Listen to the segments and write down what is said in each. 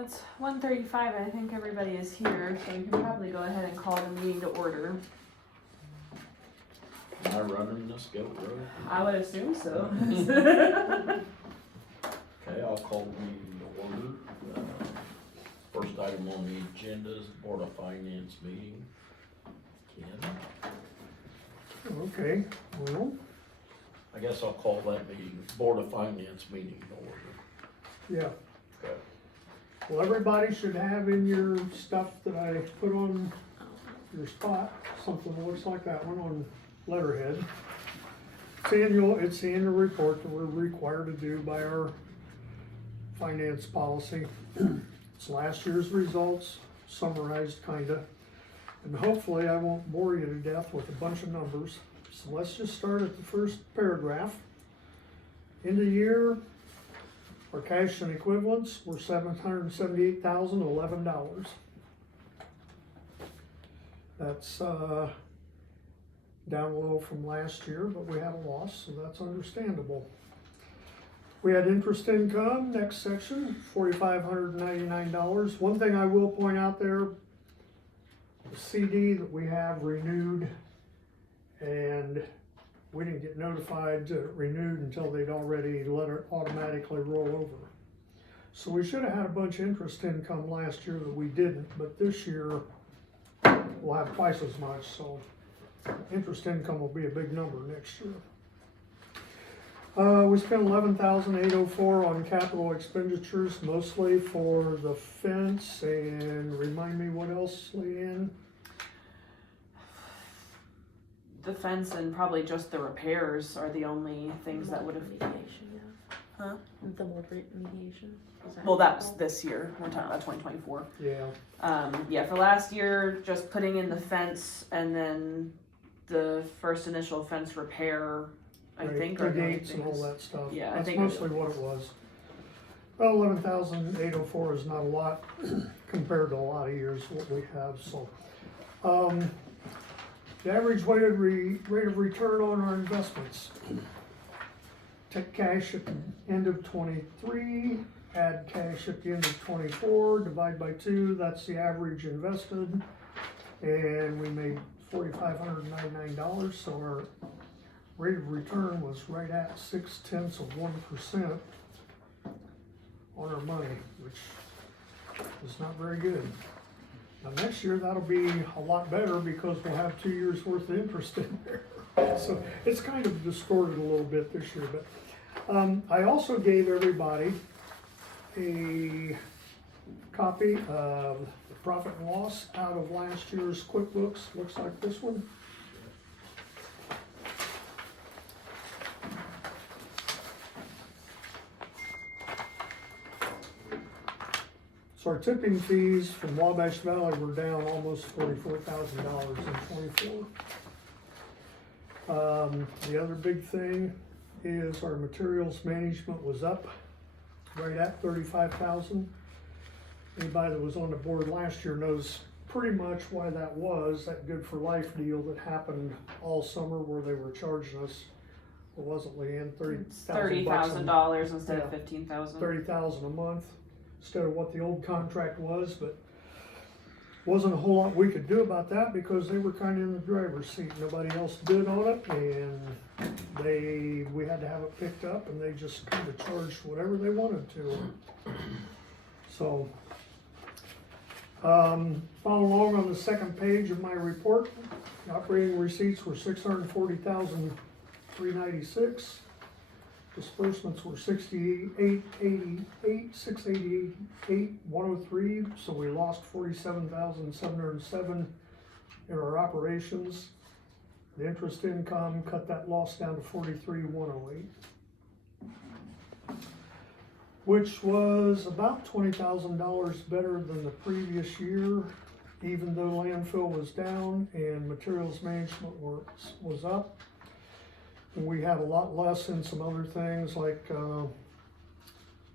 It's 1:35, I think everybody is here, so we can probably go ahead and call the meeting to order. Am I running this goat road? I would assume so. Okay, I'll call the meeting to order. First item on the agenda is Board of Finance meeting. Ken, Okay, well, I guess I'll call that meeting, Board of Finance meeting to order. yeah. Okay. Well, everybody should have in your stuff that I put on your spot, something that looks like that one on letterhead. It's the annual report that we're required to do by our finance policy. It's last year's results, summarized kinda. And hopefully I won't bore you to death with a bunch of numbers. So let's just start at the first paragraph. End of year, our cash and equivalents were $778,011. That's down low from last year, but we had a loss, so that's understandable. We had interest income, next section, $4,599. One thing I will point out there, the CD that we have renewed, and we didn't get notified to renewed until they'd already let it automatically roll over. So we should have had a bunch of interest income last year that we didn't, but this year we'll have twice as much, so interest income will be a big number next year. We spent $11,804 on capital expenditures, mostly for the fence, and remind me what else, Leanne? The fence and probably just the repairs are the only things that would have. Remediation, yeah. Huh? The mold remediation. Is Well, what that it's was called? this year. We're talking about 2024. Yeah, Yeah, for last year, just putting in the fence and then the first initial fence repair, I right, think, the are the only gates and all things. that stuff. Yeah, I That's think mostly what it was. Well, 11,804 is not a lot compared to a lot of years what we have, so. The average rate of return on our investments. Take cash at the end of 23, add cash at the end of 24, divide by 2, that's the average invested. And we made $4,599, so our rate of return was right at 0.6% on our money, which is not very good. Now next year that'll be a lot better because we'll have 2 years worth of interest in there. So it's kind of distorted a little bit this year, but I also gave everybody a copy of the profit and loss out of last year's QuickBooks. Looks like this one. So our tipping fees from Wabash Valley were down almost $44,000 in '24. The other big thing is our materials management was up right at $35,000. Anybody that was on the board last year knows pretty much why that was, that Good for Life deal that happened all summer where they were charging us, what was it, Leanne, $30,000 instead Yeah. of 15,000. $30,000 a month instead of what the old contract was, but wasn't a whole lot we could do about that because they were kind of in the driver's seat. Nobody else bid on it, and we had to have it picked up, and they just kind of charged whatever they wanted to. So, follow along on the second page of my report. The operating receipts were $640,396. Disbursements were $688,103, so we lost $47,707 in our operations. The interest income cut that loss down to $43,108, which was about $20,000 better than the previous year, even though landfill was down and materials management was up. We had a lot less in some other things like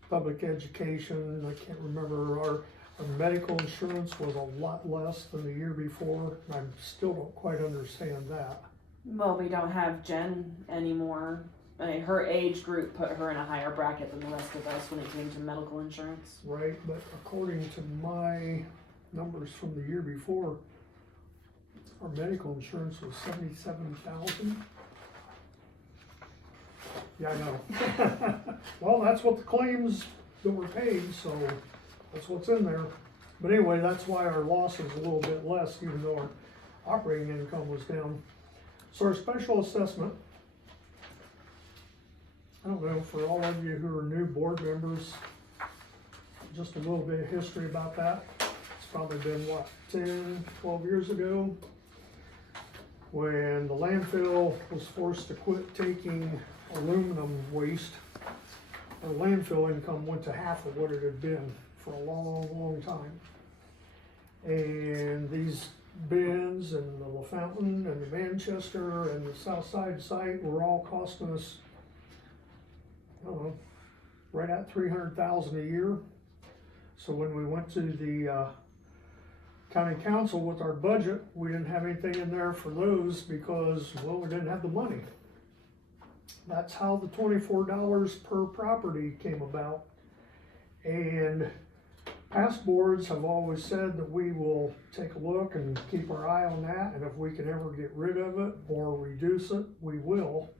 public education. I can't remember, our medical insurance was a lot less than the year before. I still don't quite understand that. Well, we don't have Jen anymore I mean, her age group put her in a higher bracket than the rest of us when it came to medical insurance. right, but according to my numbers from the year before, our medical insurance was 77,000. Yeah, I know. Well, that's what the claims that were paid, so that's what's in there. But anyway, that's why our loss is a little bit less, even though our operating income was down. So our special assessment, I don't know, for all of you who are new board members, just a little bit of history about that. It's probably been, what, 10, 12 years ago, when the landfill was forced to quit taking aluminum waste. Our landfill income went to half of what it had been for a long, long time. And these bins and the LaFountain and the Manchester and the South Side site were all costing us, I don't know, right at $300,000 a year. So when we went to the county council with our budget, we didn't have anything in there for those because, well, we didn't have the money. That's how the $24 per property came about. And past boards have always said that we will take a look and keep our eye on that, and if we can ever get rid of it or reduce it, we will.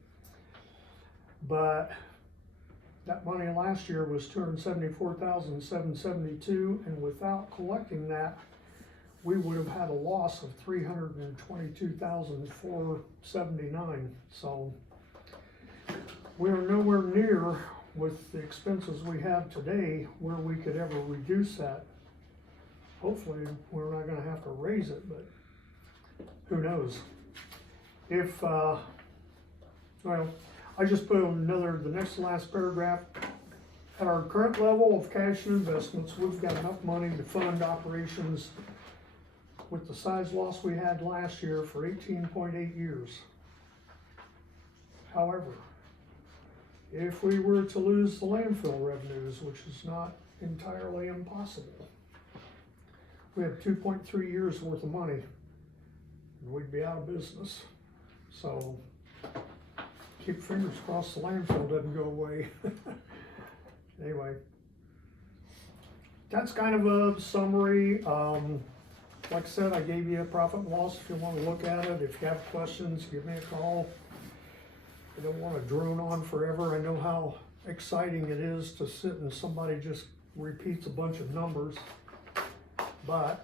But that money last year was $274,772, and without collecting that, we would have had a loss of $322,479. So we are nowhere near, with the expenses we have today, where we could ever reduce that. Hopefully, we're not gonna have to raise it, but who knows? If, well, I just put on the next to last paragraph. At our current level of cash and investments, we've got enough money to fund operations with the size loss we had last year for 18.8 years. However, if we were to lose the landfill revenues, which is not entirely impossible, we have 2.3 years worth of money, and we'd be out of business. So keep fingers crossed the landfill doesn't go away. Anyway, that's kind of a summary. Like I said, I gave you a profit and loss if you want to look at it. If you have questions, give me a call. I don't want to drone on forever. I know how exciting it is to sit and somebody just repeats a bunch of numbers, but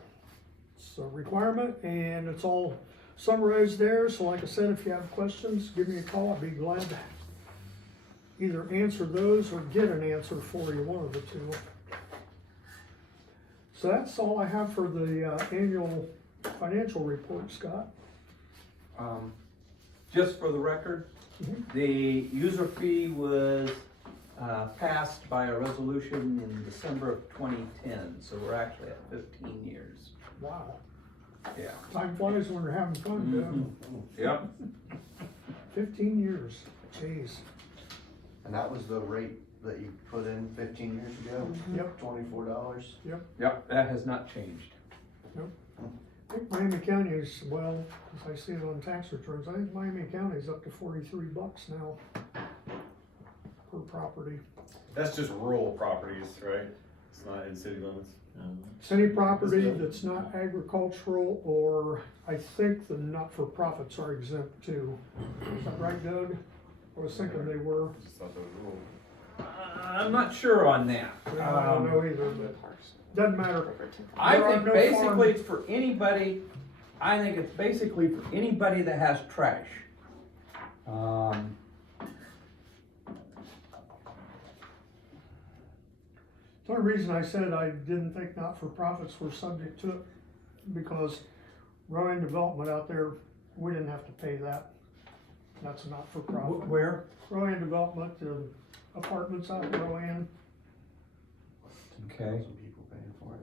it's a requirement and it's all summarized there. So like I said, if you have questions, give me a call. I'd be glad to either answer those or get an answer for you, one of the two. So that's all I have for the annual financial report, Scott. Just for the record, the user fee was passed by a resolution in December of 2010, so we're actually at 15 years. Wow. Yeah. Time flies when we're having fun, Deb. Yep. 15 years, jeez. And that was the rate that you put in 15 years ago? Yep. $24? Yep, that has not changed. I think Miami County is, well, as I see it on tax returns, I think Miami County is up to $43 now per property. That's just rural properties, right? It's not in city limits. It's any property that's not agricultural, or I think the not-for-profits are exempt too. Is that right, Doug? I was thinking they were. Just thought that was rural. I'm not sure on that. I don't know either, but doesn't matter. I There are think no basically farm- it's for anybody, I think it's basically for anybody that has trash. The only reason I said I didn't think not-for-profits were subject to it, because Rowan Development out there, we didn't have to pay that. That's a not-for-profit. Where? Rowan Development, the apartments out in Rowan. Okay. Some people paying for it.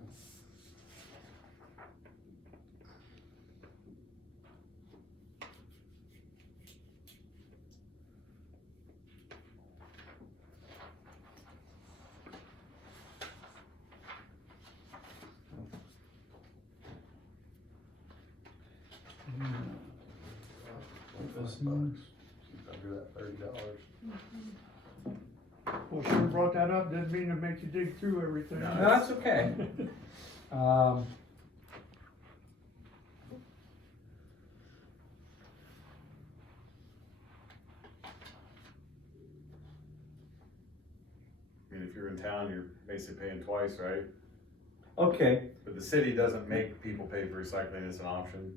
$5. for that $30. Well, should've brought that up, didn't mean to make you dig through everything. No. No, that's okay. Um, I mean, if you're in town, you're basically paying twice, right? okay, But the city doesn't make people pay for recycling, it's an option.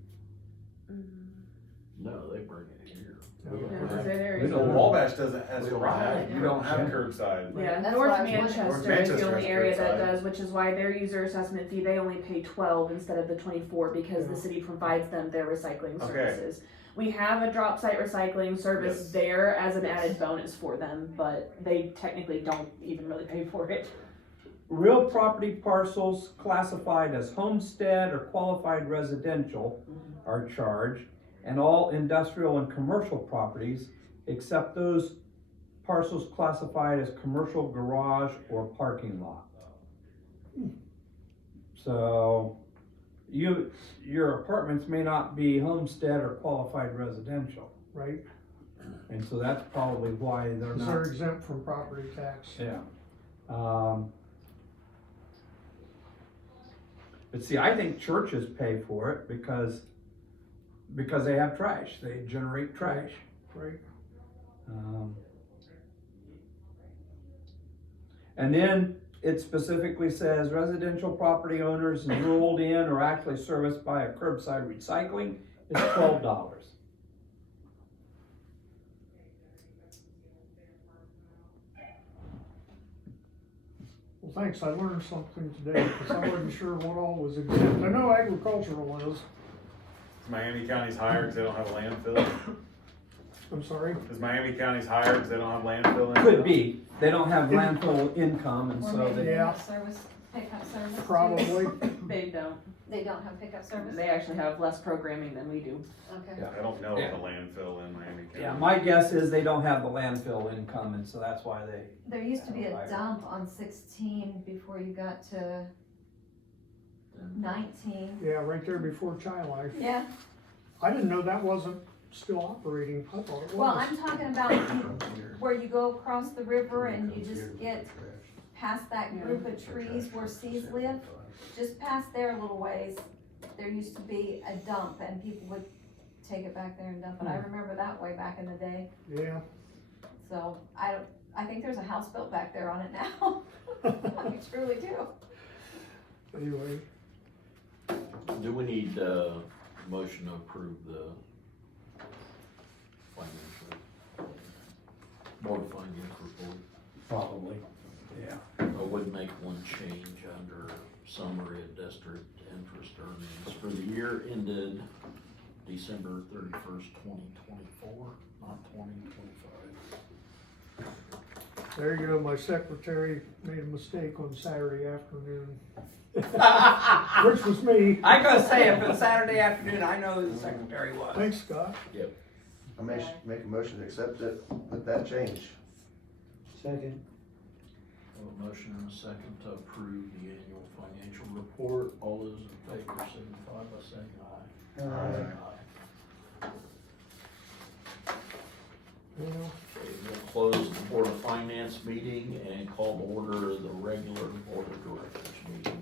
No, they bring it here. Yeah, We don't Yeah, have- there We is So don't- Wabash doesn't, as We a don't right, have- you don't have Yeah. curbside. Yeah, That's North what I was wondering. Manchester North is the Manchester only has area that curbside. does, which is why their user assessment fee, they only pay 12 instead of the 24 because the Yeah. city provides them their recycling Okay. services. We have a drop site recycling service Yes. there as an added bonus for them, but they technically don't even really pay for it. real property parcels classified as homestead or qualified residential are charged, and all industrial and commercial properties, except those parcels classified as commercial garage or parking lot. So, your apartments may not be homestead or qualified residential, Right, and so that's probably why they're cause they're not, exempt from property tax. yeah. But see, I think churches pay for it because they have trash, they generate trash. Right, And then it specifically says residential property owners enrolled in or actually serviced by a curbside recycling is $12. well, thanks, I learned something today, cause I wasn't sure what all was exempt, I know agricultural is, Is Miami County's higher because they don't have a landfill? I'm sorry. Is Miami County's higher because they don't have landfill? in Could it? be, they don't have landfill income and Or so maybe they, Yeah. pickup service too? Probably, They don't. They don't have pickup service? They actually have less programming than we do. Okay. Yeah. I don't know Yeah. of a landfill in Miami County. yeah, my guess is they don't have the landfill income and so that's why they, There used to be a Right. dump on 16 before you got to 19. yeah, right there before Child Life. Yeah, I didn't know that wasn't still operating, I thought it was. well, I'm talking about where you go across the river and you just get past that group of trees where C's live. Just past there a little ways, there used to be a dump and people would take it back there and dump it. I remember that way back in the day. Yeah. So I think there's a house built back there on it now. I truly do. Anyway, Do we need a motion to approve the financial, board of finance report? probably, yeah. I would make one change under summary of district interest earnings for the year ended December 31st, 2024, not 2025. there you go, my secretary made a mistake on Saturday afternoon, which was me. I gotta say, if it's Saturday afternoon, I know who the secretary was. Thanks, Scott. I make a motion to accept it with that change. Second. A motion and a second to approve the annual financial report. All those in favor signify by saying aye. Aye. Yeah. Okay, we'll close the Board of Finance meeting and call to order the regular Board of Directors meeting.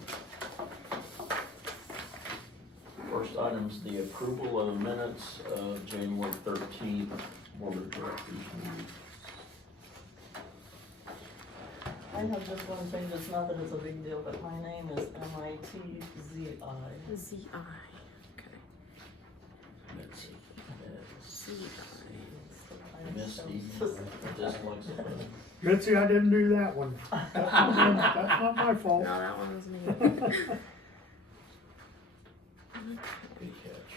First item is the approval of the minutes of January 13th Board of Directors meeting. I have just one thing, it's not that it's a big deal, but my name is M-I-T-Z-I. Z-I, okay. Let's see. I'm Misty, so- dyslexic. Betsy, I didn't do that one. That's not my fault. No, that one was me. Good catch.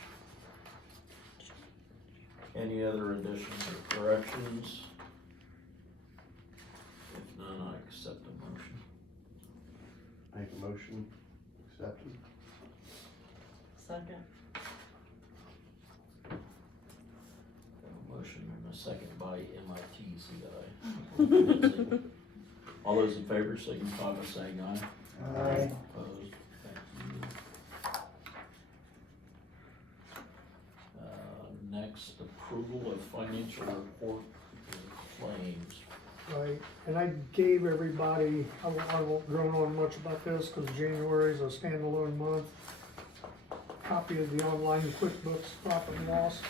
Any other additions or corrections? If none, I accept the motion. Make a motion, accepted. Second. Got a motion and a second by MITCI. All those in favor signify by saying aye. Aye. Opposed? Thank you. Next, approval of financial report claims. Right, and I gave everybody, I won't drone on much about this, cause January is a standalone month. Copy of the online QuickBooks profit and loss.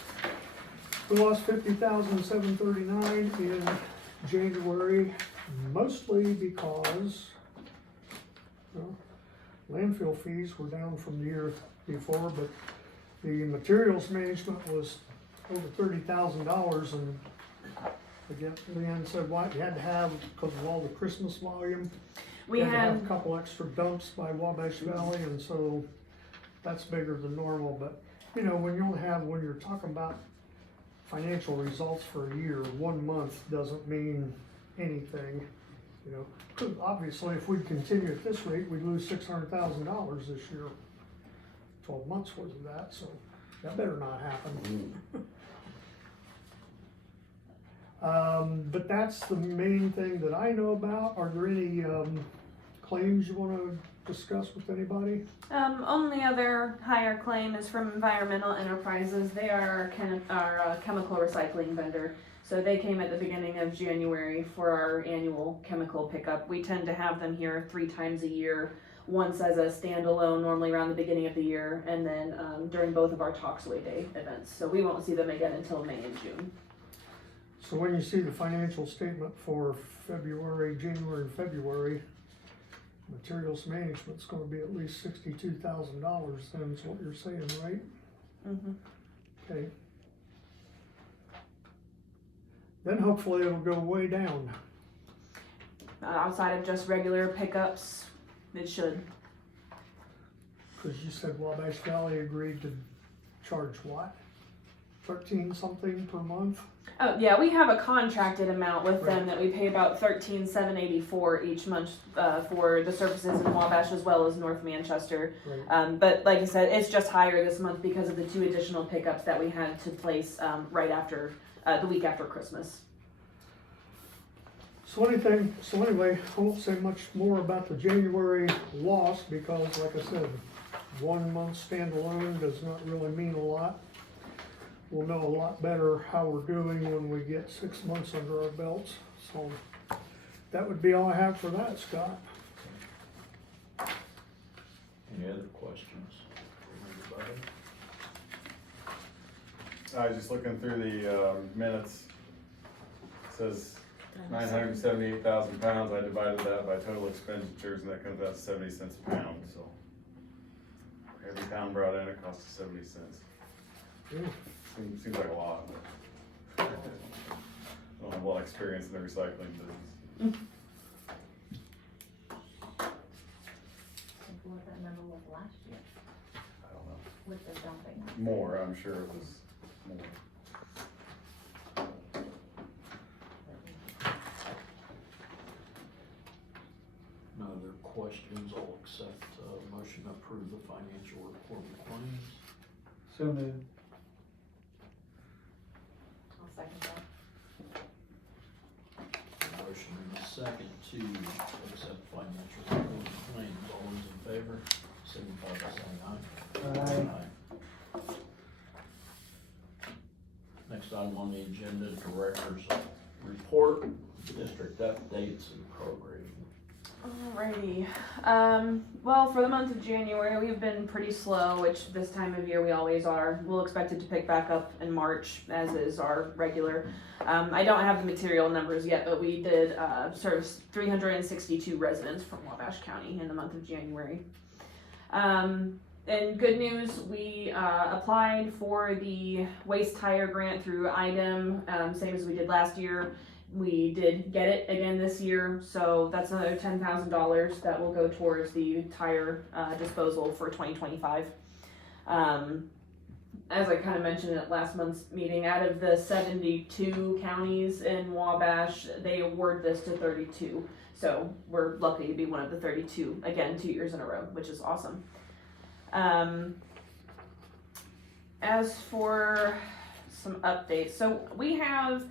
We lost $50,739 in January, mostly because, well, landfill fees were down from the year before, but the materials management was over $30,000, and again, Leanne said, what, you had to have, because of all the Christmas volume, We you had to have had, a couple extra dumps by Wabash Valley, and so that's bigger than normal, but, you know, when you're talking about financial results for a year, 1 month doesn't mean anything, you know. 'Cause obviously, if we continue at this rate, we'd lose $600,000 this year, 12 months worth of that, so that better not happen. But that's the main thing that I know about. Are there any, claims you wanna discuss with anybody? only other higher claim is from Environmental Enterprises. They are our chemical recycling vendor. So they came at the beginning of January for our annual chemical pickup. We tend to have them here 3 times a year. Once as a standalone, normally around the beginning of the year, and then during both of our Talksway Day events. So we won't see them again until May and June. So when you see the financial statement for January and February, materials management's gonna be at least $62,000 then, is what you're saying, right? Mm-hmm. Okay. Then hopefully it'll go way down. Outside of just regular pickups, it should. Cause you said Wabash Valley agreed to charge what? 13 something per month? Oh yeah, we have a contracted amount with them Right. that we pay about $13,784 each month for the services in Wabash as well as North Manchester. Right. But like I said, it's just higher this month because of the 2 additional pickups that we had to place right after the week after Christmas. So anyway, I won't say much more about the January loss because like I said, 1 month standalone does not really mean a lot. We'll know a lot better how we're doing when we get 6 months under our belts. So that would be all I have for that, Scott. Any other questions from anybody? I was just looking through the minutes. It says 978,000 pounds. I divided that by total expenditures, and that comes out to 70 cents a pound. So every pound brought in, it costs us 70 cents. Seems like a lot, but I don't have a lot of experience in the recycling business. What that number was last year I don't know. with the dumping. More, I'm sure it was more. No other questions, I'll accept a motion to approve the financial report of claims. So moved. I'll second that. Motion and a second to accept financial report of claims. All those in favor, signify by saying aye. Next item on the agenda, director's report, district updates and programming. Alrighty. Well, for the month of January, we've been pretty slow, which this time of year we always are. We'll expect it to pick back up in March, as is our regular. I don't have the material numbers yet, but we did service 362 residents from Wabash County in the month of January. And good news, we applied for the waste tire grant through IDEM, same as we did last year. We did get it again this year, so that's another $10,000 that will go towards the tire disposal for 2025. As I kind of mentioned at last month's meeting, out of the 72 counties in Wabash, they award this to 32. So we're lucky to be one of the 32, again, 2 years in a row, which is awesome. As for some updates, so we have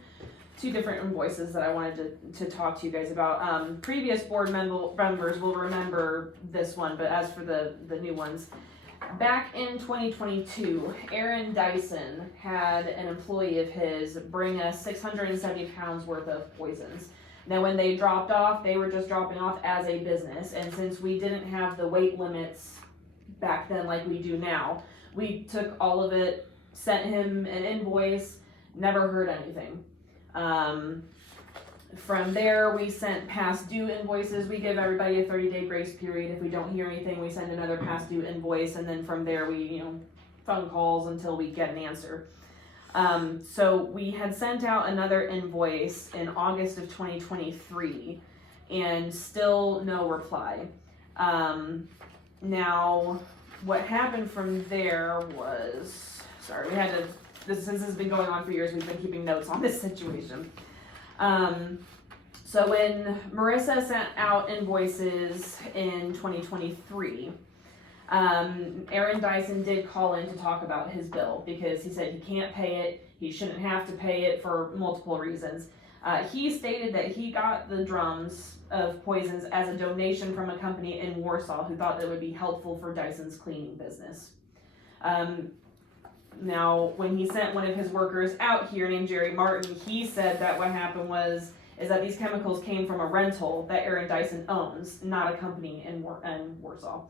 2 different invoices that I wanted to talk to you guys about. Previous board members will remember this one, but as for the new ones, back in 2022, Aaron Dyson had an employee of his bring us 670 pounds worth of poisons. Now, when they dropped off, they were just dropping off as a business, and since we didn't have the weight limits back then like we do now, we took all of it, sent him an invoice, never heard anything. From there, we sent past due invoices. We give everybody a 30-day grace period. If we don't hear anything, we send another past due invoice, and then from there, we, phone calls until we get an answer. So we had sent out another invoice in August of 2023, and still no reply. Now, what happened from there was, this has been going on for years, we've been keeping notes on this situation. So when Marissa sent out invoices in 2023, Aaron Dyson did call in to talk about his bill because he said he can't pay it, he shouldn't have to pay it for multiple reasons. He stated that he got the drums of poisons as a donation from a company in Warsaw who thought that would be helpful for Dyson's cleaning business. Now, when he sent one of his workers out here named Jerry Martin, he said that what happened is that these chemicals came from a rental that Aaron Dyson owns, not a company in Warsaw.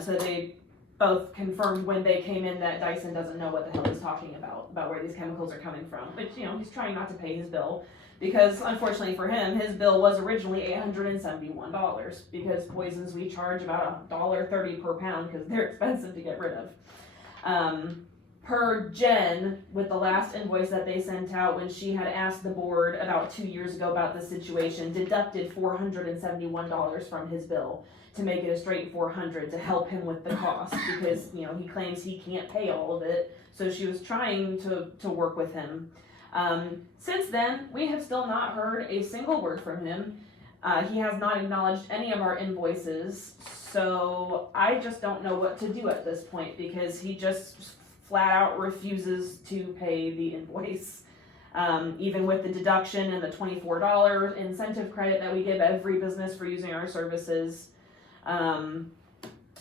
So they both confirmed when they came in that Dyson doesn't know what the hell he's talking about where these chemicals are coming from. But, he's trying not to pay his bill because, unfortunately for him, his bill was originally $871 because poisons we charge about $1.30 per pound because they're expensive to get rid of. Per Jen, with the last invoice that they sent out when she had asked the board about 2 years ago about the situation, deducted $471 from his bill to make it a straight $400 to help him with the cost because, he claims he can't pay all of it. So she was trying to work with him. Since then, we have still not heard a single word from him. He has not acknowledged any of our invoices. So I just don't know what to do at this point because he just flat out refuses to pay the invoice. Even with the deduction and the $24 incentive credit that we give every business for using our services.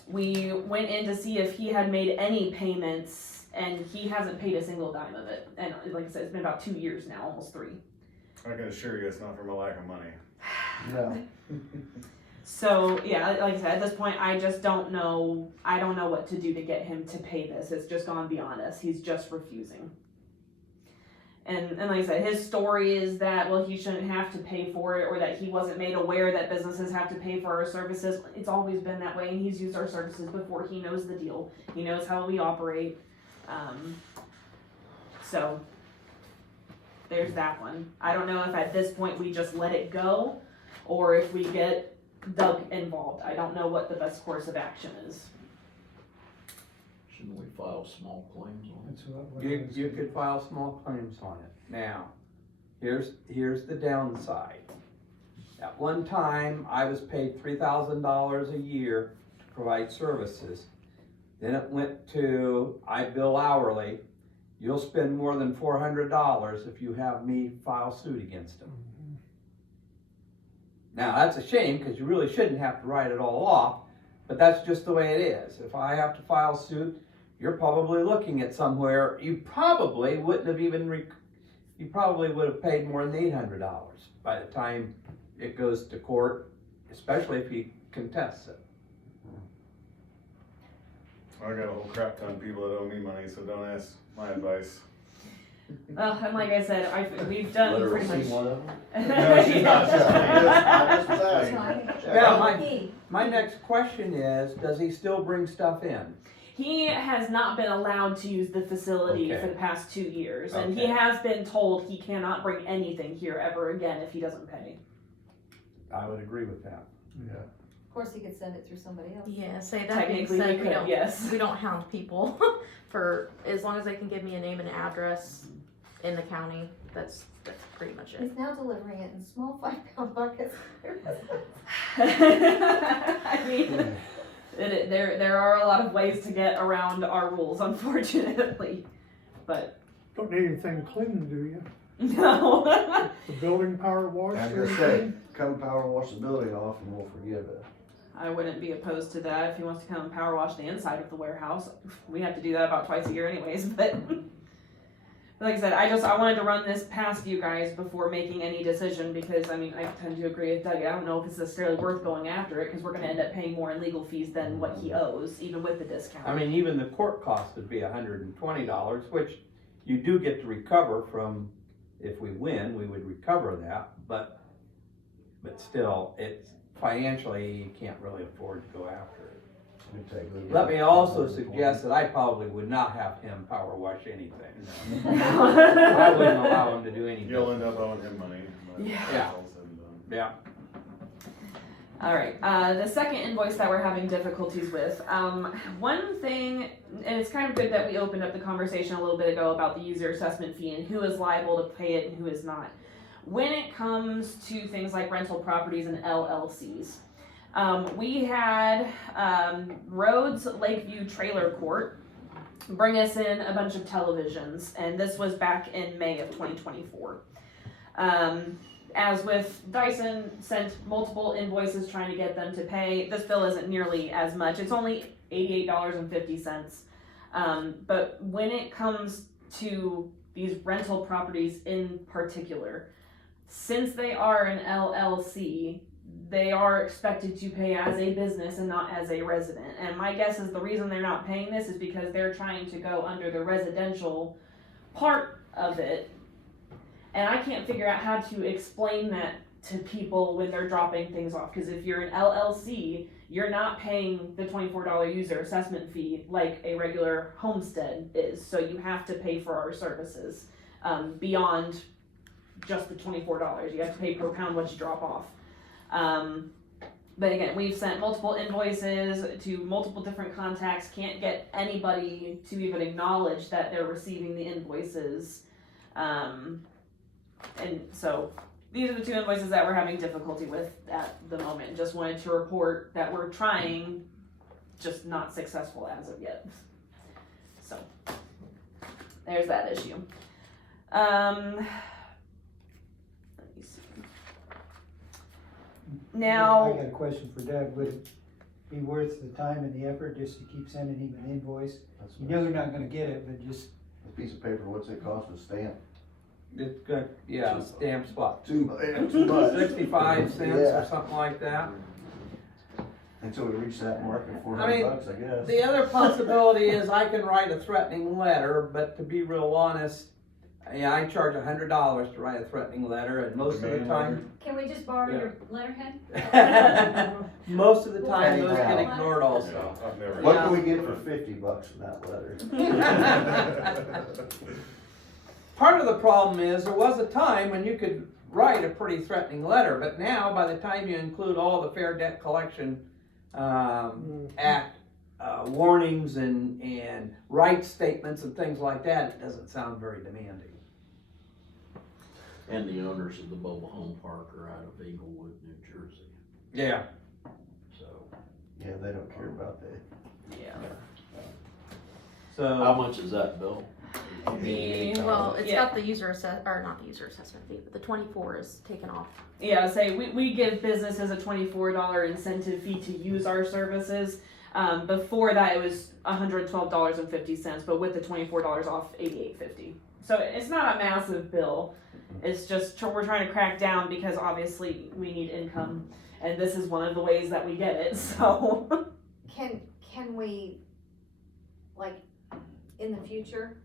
We went in to see if he had made any payments and he hasn't paid a single dime of it. And like I said, it's been about 2 years now, almost 3. I can assure you it's not from a lack of money. No. So yeah, like I said, at this point, I just don't know. I don't know what to do to get him to pay this. It's just gone beyond us. He's just refusing. And like I said, his story is that, well, he shouldn't have to pay for it or that he wasn't made aware that businesses have to pay for our services. It's always been that way, and he's used our services before. He knows the deal. He knows how we operate. So there's that one. I don't know if at this point we just let it go or if we get Doug involved. I don't know what the best course of action is. Shouldn't we file small claims on it? You could file small claims on it. Now, here's the downside. At one time, I was paid $3,000 a year to provide services. Then it went to, I bill hourly. You'll spend more than $400 if you have me file suit against them. Now, that's a shame because you really shouldn't have to write it all off, but that's just the way it is. If I have to file suit, you're probably looking at somewhere, you probably wouldn't have even, you probably would have paid more than $800 by the time it goes to court, especially if he contests it. I got a whole crap ton of people that owe me money, so don't ask my advice. Well, and like I said, we've done pretty much. One of them? No, she's not. I just was asking. Yeah, my next question is, does he still bring stuff in? He has not been allowed to use the facility Okay. for the past 2 years, and he Okay. has been told he cannot bring anything here ever again if he doesn't pay. I would agree with that. Yeah. Of course, he could send it through somebody else. Yeah, say that being Technically, said, we could, yes. we don't hound people for as long as they can give me a name and address in the county. That's pretty much it. He's now delivering it in small 5-pound buckets. I mean, there are a lot of ways to get around our rules, unfortunately. But Don't need anything clean, do you? no. The building power wash I or was gonna say, anything? come power wash the building off and we'll forgive it. I wouldn't be opposed to that. If he wants to come and power wash the inside of the warehouse, we have to do that about twice a year anyways, but like I said, I wanted to run this past you guys before making any decision, because I mean, I tend to agree with Doug. I don't know if it's necessarily worth going after it, because we're gonna end up paying more in legal fees than what he owes, even with the discount. I mean, even the court cost would be $120, which you do get to recover from, if we win, we would recover that, but still, it's financially, you can't really afford to go after it. Let me also suggest that I probably would not have him power wash anything. I wouldn't allow him to do anything. You'll end up owing him money. But Yeah. it's all said and done. Yeah. All right, the second invoice that we're having difficulties with, one thing, and it's kind of good that we opened up the conversation a little bit ago about the user assessment fee and who is liable to pay it and who is not. When it comes to things like rental properties and LLCs, we had Rhodes Lakeview Trailer Court bring us in a bunch of televisions, and this was back in May of 2024. As with Dyson, sent multiple invoices trying to get them to pay. This bill isn't nearly as much. It's only $88.50. But when it comes to these rental properties in particular, since they are an LLC, they are expected to pay as a business and not as a resident. And my guess is the reason they're not paying this is because they're trying to go under the residential part of it. And I can't figure out how to explain that to people when they're dropping things off. Because if you're an LLC, you're not paying the $24 user assessment fee like a regular homestead is. So you have to pay for our services beyond just the $24. You have to pay per pound what you drop off. But again, we've sent multiple invoices to multiple different contacts, can't get anybody to even acknowledge that they're receiving the invoices. And so these are the two invoices that we're having difficulty with at the moment. Just wanted to report that we're trying, just not successful as of yet. So there's that issue. Let me see. Now, I got a question for Doug. Would it be worth the time and the effort just to keep sending him an invoice? You know you're not gonna get it, but just. A piece of paper, what's it cost to stamp? It's good, yeah, stamp spot. Too much. 65 cents or Yeah. something like that. Until we reach that mark of I mean, $400, I guess. The other possibility is I can write a threatening letter, but to be real honest, yeah, I charge $100 to write a threatening letter, and most of the time, Can we just borrow your letterhead? most of the time Penny those get down. ignored also. I've never. What can we get for $50 in that letter? Part of the problem is there was a time when you could write a pretty threatening letter, but now by the time you include all the Fair Debt Collection Act warnings and rights statements and things like that, it doesn't sound very demanding. And the owners of the mobile home park are out of Englewood, New Jersey, Yeah. so. Yeah, they don't care about that. yeah. So How much is that bill? Well, it's Yeah. got the user not the user assessment fee, but the 24 is taken off. Yeah, say we give businesses a $24 incentive fee to use our services. Before that, it was $112.50, but with the $24 off, $88.50. So it's not a massive bill. It's just we're trying to crack down because obviously we need income, and this is one of the ways that we get it. So Can we, like, in the future,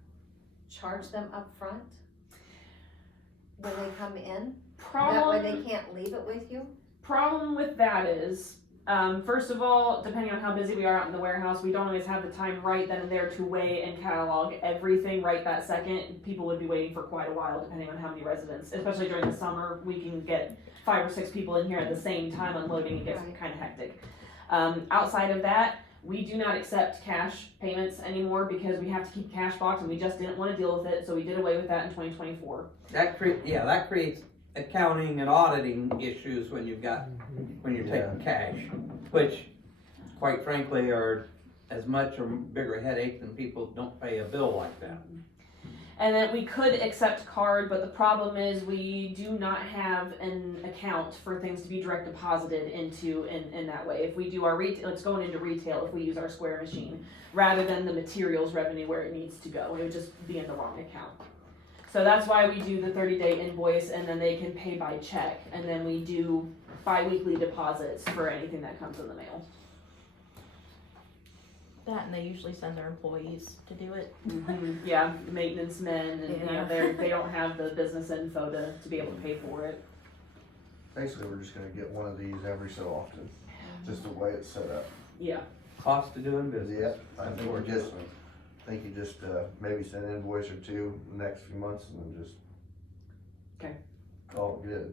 charge them up front when they come in? That way they can't leave it with you? Problem with that is, first of all, depending on how busy we are out in the warehouse, we don't always have the time right then and there to weigh and catalog everything right that second. People would be waiting for quite a while, depending on how many residents. Especially during the summer, we can get 5 or 6 people in here at the same time unloading. It gets kind of hectic. Outside of that, we do not accept cash payments anymore because we have to keep a cash box, and we just didn't want to deal with it, so we did away with that in 2024. that creates accounting and auditing issues when you're taking cash, which quite frankly are as much or bigger a headache than people don't pay a bill like that. And then we could accept card, but the problem is we do not have an account for things to be direct deposited into in that way. If we do our retail, it's going into retail if we use our Square machine, rather than the materials revenue where it needs to go. It would just be in the wrong account. So that's why we do the 30-day invoice, and then they can pay by check, and then we do bi-weekly deposits for anything that comes in the mail. That, and they usually send their employees to do it. Yeah, maintenance men, and you know, Yeah. they don't have the business info to be able to pay for it. Basically, we're just gonna get one of these every so often, just the way it's set up. Yeah. Cost of doing business. Yep, I think you just, maybe send an invoice or two the next few months and then just. Okay. Call it good.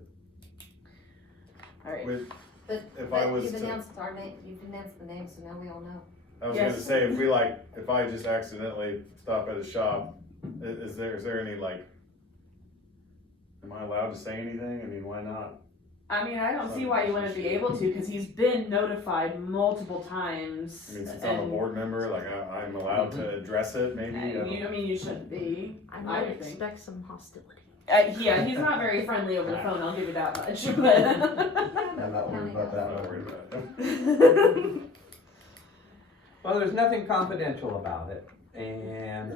All right. With, But, if I but was you've to, announced our name, you've announced the name, so now we all know. I was Yes. gonna say, if I just accidentally stop at a shop, is there any am I allowed to say anything? I mean, why not? I mean, I don't see why you wouldn't be able to, because he's been notified multiple times. I mean, since I'm a board member, I'm allowed to address it, maybe? I mean, you shouldn't be. I might would think. expect some hostility. Yeah, he's not very friendly over the phone, I'll give you that much. But I'm not worried about I'm not that. worried about it. Well, there's nothing confidential about it, and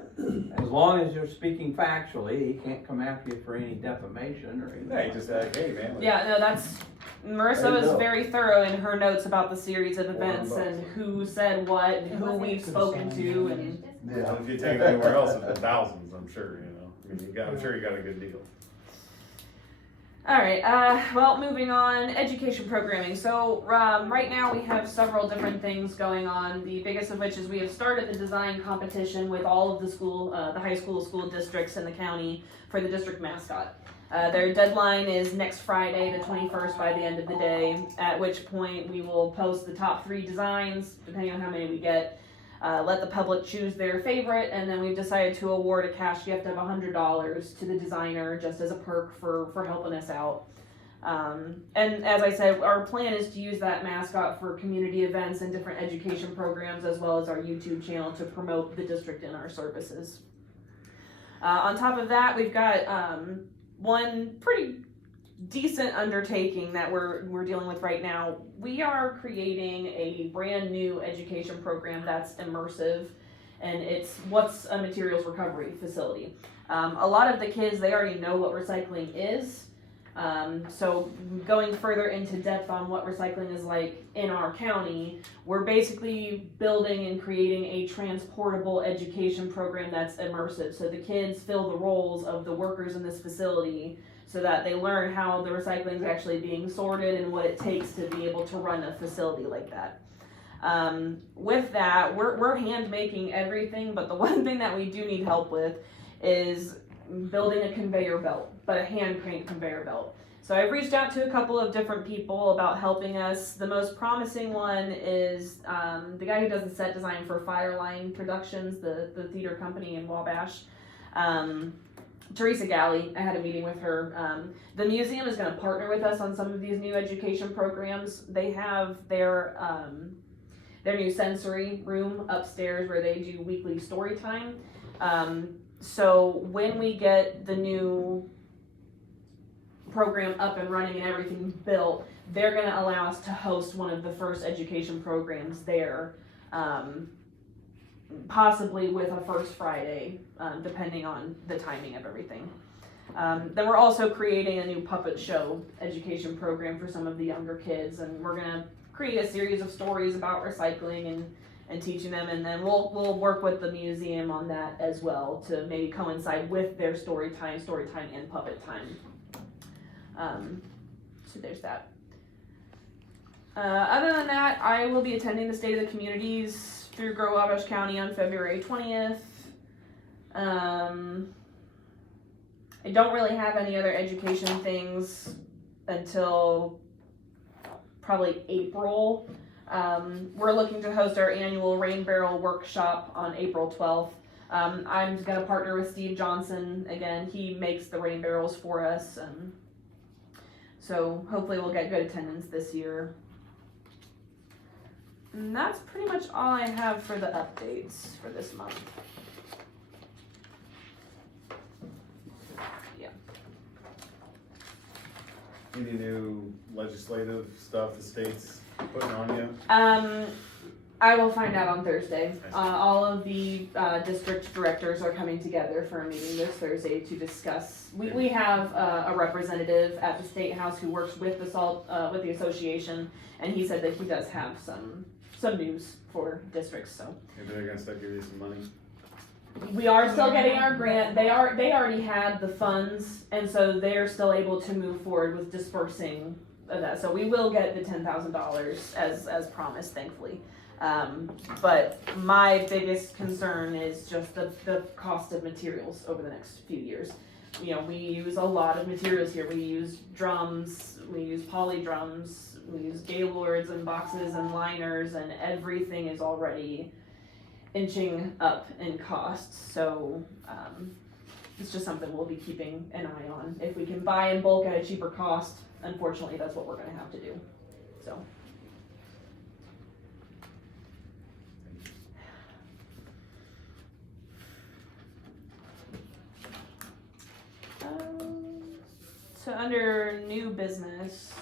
as long as you're speaking factually, he can't come after you for any defamation or anything. Hey, just hey man. Yeah, no, that's Marissa There you was go. very thorough in her notes about the series of Well, events but- and who said what and who we've spoken to and Yeah. If you take it anywhere else, it's been thousands, I'm sure, I mean, I'm sure you got a good deal. Alright, well, moving on, education programming. So, right now we have several different things going on. The biggest of which is we have started the design competition with all of the the high school districts in the county for the district mascot. Their deadline is next Friday, the 21st, by the end of the day, at which point we will post the top 3 designs, depending on how many we get. Let the public choose their favorite, and then we've decided to award a cash gift of $100 to the designer just as a perk for helping us out. And as I said, our plan is to use that mascot for community events and different education programs, as well as our YouTube channel to promote the district and our services. On top of that, we've got one pretty decent undertaking that we're dealing with right now. We are creating a brand new education program that's immersive, and it's what's a materials recovery facility. A lot of the kids, they already know what recycling is, so going further into depth on what recycling is like in our county, we're basically building and creating a transportable education program that's immersive. So the kids fill the roles of the workers in this facility, so that they learn how the recycling is actually being sorted and what it takes to be able to run a facility like that. With that, we're hand making everything, but the one thing that we do need help with is building a conveyor belt, but a hand crank conveyor belt. So I've reached out to a couple of different people about helping us. The most promising one is the guy who does the set design for Fireline Productions, the theater company in Wabash. Teresa Galley, I had a meeting with her. The museum is going to partner with us on some of these new education programs. They have their new sensory room upstairs where they do weekly story time. So when we get the new program up and running and everything built, they're going to allow us to host one of the first education programs there. Possibly with a first Friday, depending on the timing of everything. Then we're also creating a new puppet show education program for some of the younger kids, and we're gonna create a series of stories about recycling and teaching them, and then we'll work with the museum on that as well to maybe coincide with their story time and puppet time. So there's that. Other than that, I will be attending the State of the Communities through Grow Wabash County on February 20th. I don't really have any other education things until probably April. We're looking to host our annual Rain Barrel Workshop on April 12th. I'm going to partner with Steve Johnson again. He makes the rain barrels for us. So hopefully we'll get good attendance this year. And that's pretty much all I have for the updates for this month. any new legislative stuff the state's putting on you? I will find out on Thursday. All of the district directors are coming together for a meeting this Thursday to discuss. We have a representative at the State House who works with with the association, and he said that he does have some news for districts. So Maybe they're gonna start giving you some money. we are still getting our grant. They already had the funds, and so they're still able to move forward with dispersing of that. So we will get the $10,000 as promised, thankfully. But my biggest concern is just the cost of materials over the next few years. You know, we use a lot of materials here. We use drums, we use poly drums, we use gaylords and boxes and liners, and everything is already inching up in cost. So it's just something we'll be keeping an eye on. If we can buy in bulk at a cheaper cost, unfortunately, that's what we're gonna have to do. So. So under new business,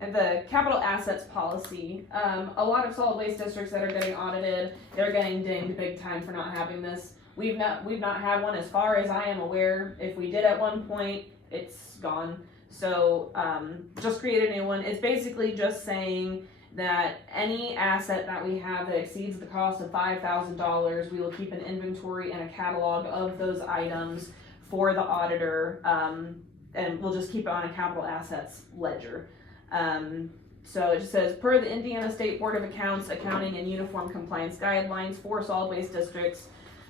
the capital assets policy, a lot of solid waste districts that are getting audited, they're getting dinged big time for not having this. We've not had one as far as I am aware. If we did at one point, it's gone. So just create a new one. It's basically just saying that any asset that we have that exceeds the cost of $5,000, we will keep an inventory and a catalog of those items for the auditor, and we'll just keep it on a capital assets ledger. So it just says, per the Indiana State Board of Accounts Accounting and Uniform Compliance Guidelines for solid waste districts,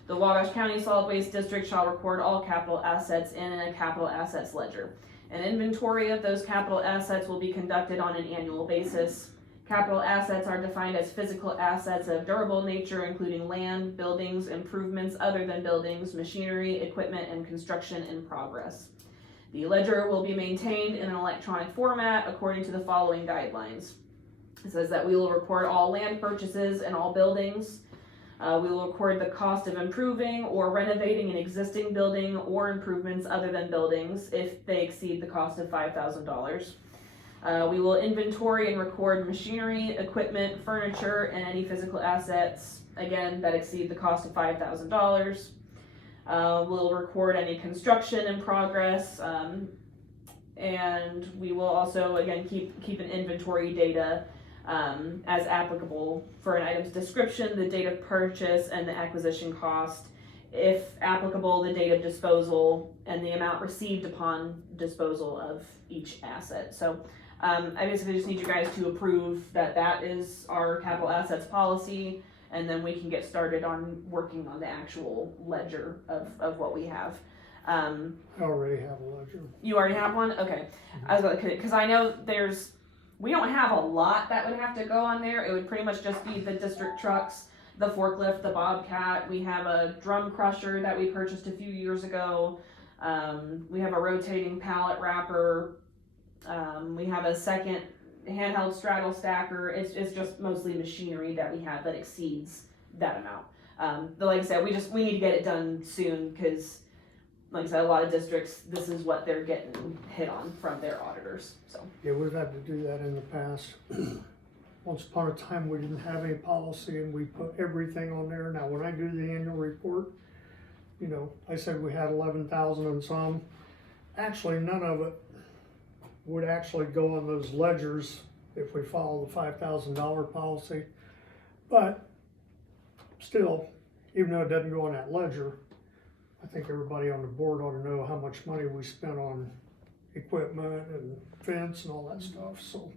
the Wabash County Solid Waste District shall record all capital assets in a capital assets ledger. An inventory of those capital assets will be conducted on an annual basis. Capital assets are defined as physical assets of durable nature, including land, buildings, improvements other than buildings, machinery, equipment, and construction in progress. The ledger will be maintained in an electronic format according to the following guidelines. It says that we will record all land purchases and all buildings. We will record the cost of improving or renovating an existing building or improvements other than buildings if they exceed the cost of $5,000. We will inventory and record machinery, equipment, furniture, and any physical assets, again, that exceed the cost of $5,000. We'll record any construction in progress, and we will also, again, keep an inventory data as applicable for an item's description, the date of purchase, and the acquisition cost. If applicable, the date of disposal and the amount received upon disposal of each asset. So I basically just need you guys to approve that is our capital assets policy, and then we can get started on working on the actual ledger of what we have. I already have a ledger. You already have one? Okay. I was about to, because I know we don't have a lot that would have to go on there. It would pretty much just be the district trucks, the forklift, the Bobcat. We have a drum crusher that we purchased a few years ago. We have a rotating pallet wrapper. We have a second handheld straddle stacker. It's just mostly machinery that we have that exceeds that amount. But like I said, we need to get it done soon because, like I said, a lot of districts, this is what they're getting hit on from their auditors. So Yeah, we've had to do that in the past. Once upon a time, we didn't have any policy and we put everything on there. Now, when I do the annual report, you know, I said we had 11,000 and some. Actually, none of it would actually go on those ledgers if we follow the $5,000 policy. But still, even though it doesn't go on that ledger, I think everybody on the board ought to know how much money we spent on equipment and fence and all that stuff. So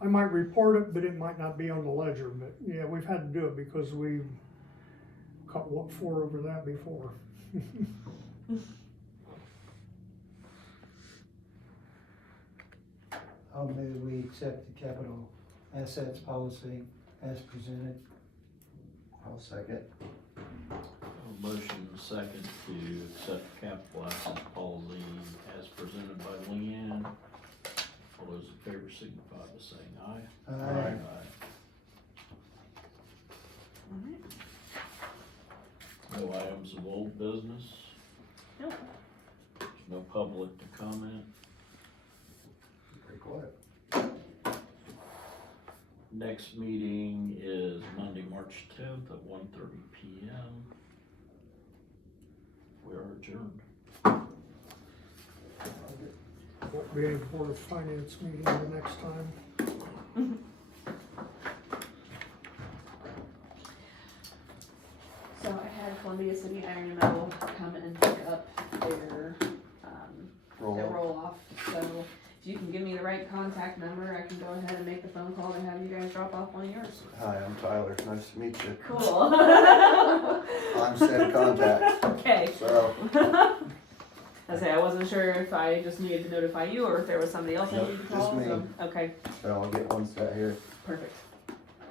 I might report it, but it might not be on the ledger. But yeah, we've had to do it because we've caught what for over that before. I'll move we accept the capital assets policy as presented. I'll second. A motion and a second to accept the capital assets policy as presented by Leanne. All those in favor signify by saying aye. Aye. No items of old business. Nope. There's no public to comment. quiet. Next meeting is Monday, March 10th at 1:30 PM. We are adjourned. Won't be a Board of Finance meeting the next time. So I had Columbia City Iron and Metal come and pick up their roll off. So if you can give me the right contact number, I can go ahead and make the phone call to have you guys drop off one of yours. Hi, I'm Tyler, nice to meet you. Cool. I'm Sam Contact, Okay. so, I wasn't sure if I just needed to notify you or if there was somebody else I Nope, needed to just call. me. So, okay, so I'll get one set here. perfect.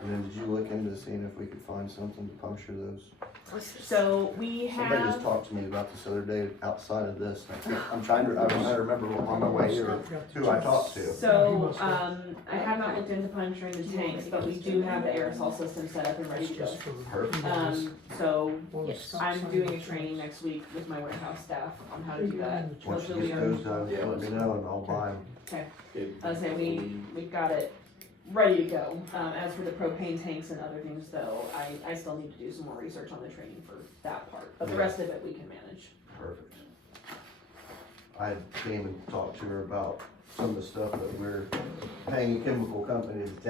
And then did you look into seeing if we could find something to puncture those? So we Somebody just have, talked to me about this other day outside of this. I'm trying to remember on my way here who I talked to. so, I have not looked into puncturing the tanks, but we do have the aerosol system set up and ready to go. Just for Perfect. So Yes. I'm doing a training next week with my warehouse staff on how to do that. Once you Hopefully get we are, those done, let me know and I'll buy them. we've got it ready to go. As for the propane tanks and other things though, I still need to do some more research on the training for that part, but the rest of it we can manage. Perfect. I came and talked to her about some of the stuff that we're paying a chemical company to take.